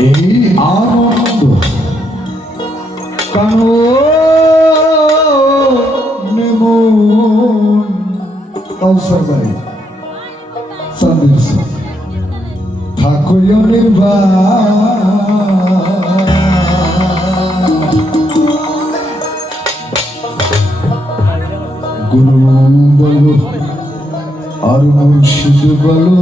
এই আনন্দ কানো নেমন অবসর বাড়ি সন্দেশ ঠাকুর গুরু বলো আর মুর্শিদ বলো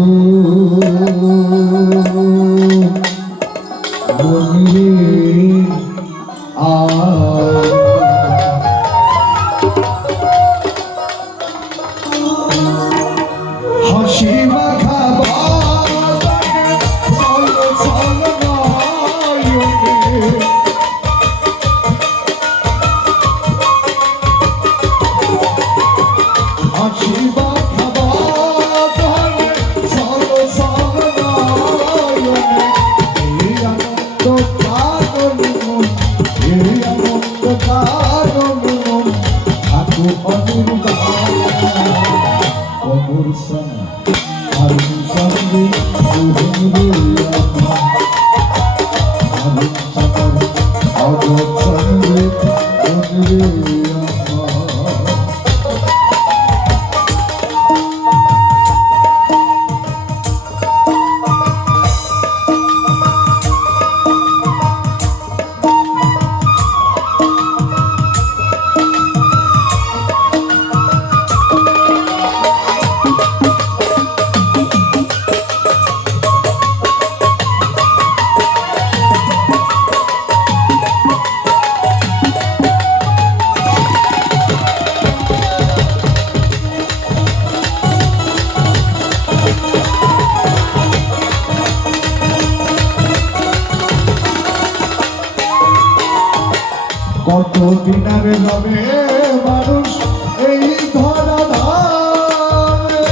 হাসি মাখা কতদিন আরে রবে মানুষ এই ধরা ধারে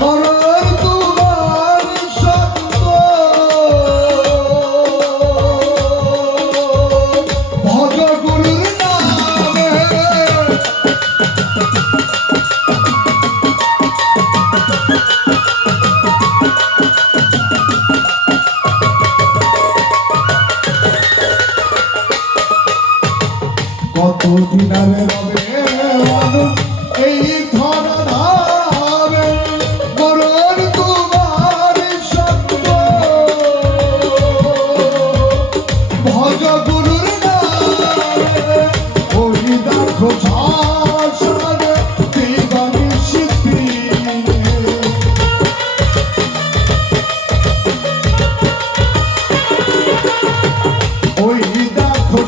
মরণ তোমার সত্য ভজ গুরুর নামে কতদিন আরে রবে মানুষ এই ধরা ধারে মরণ তোমার সত্য ভজ গুরুর নামে ওই দেখো ঝাঁসারে দিবানি সিদ্ধি ওই দেখো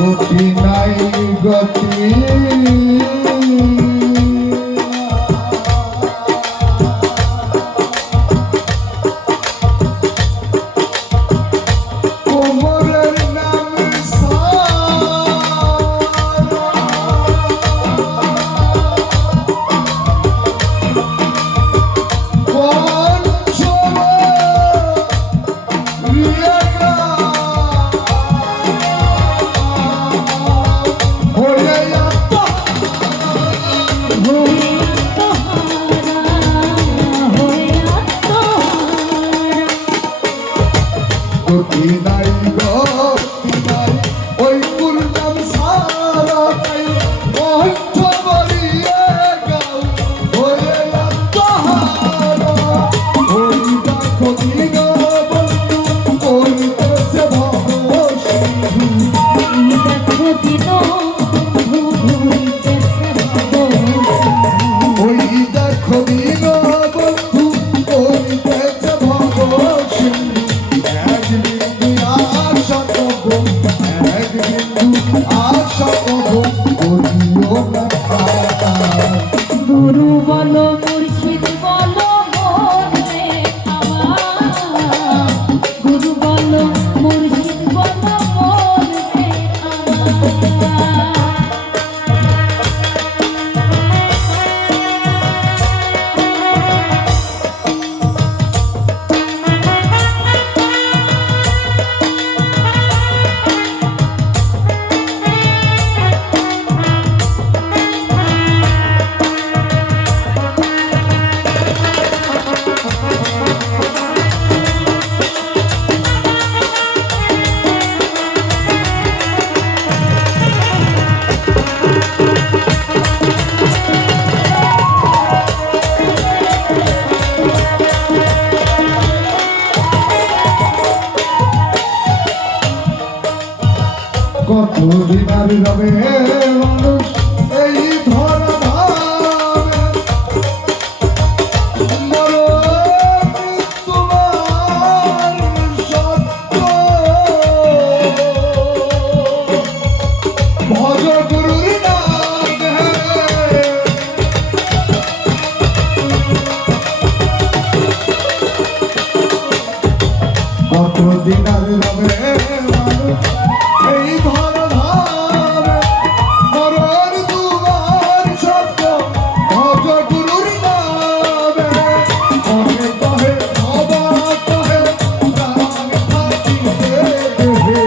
গতি নাই গতি One, two. গতি নাই গতি নাই ওই পূর্ণাম সারা তাই কণ্ঠ বলিয়ে গাও হয়ে আত্মহারা ওই দেখো দীনবন্ধু ওই দেশে ভব সিন্ধু ওই দেখো দীনবন্ধু ওই দেশে ভব সিন্ধু এক বিন্দু আশা কব এক বিন্দু আশা কব করিও না গুরু বলো মুর্শিদ বলো বলবে আমার গুরু বলো মুর্শিদ বলো বলবে আমার কত দিনার রবে মানুষ এই ধরা ধামে মরণ তোমার সত্য ভজ গুরুর নামে কত দিনার রবে মানুষ এই ধরা ধামে মরণ তোমার সত্য ভজ গুরুর নামে কহে কহে ভবা কহে প্রাণ থাকিতে দেহে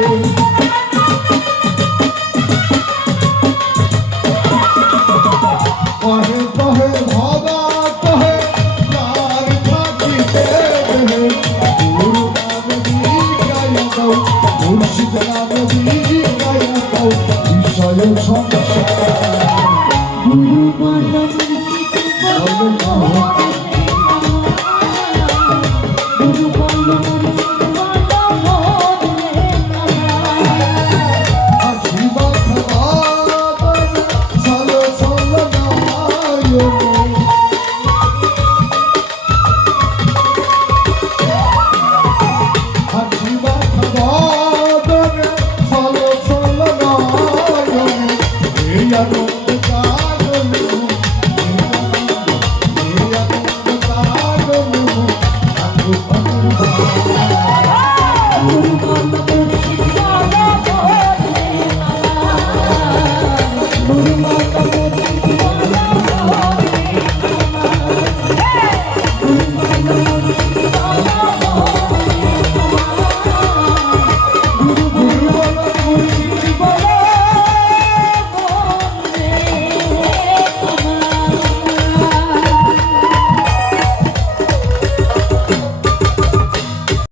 কহে কহে ভবা কহে প্রাণ থাকিতে দেহে গুরু নাম দিয়ে গায় দাও মুর্শিদ নাম দিয়ে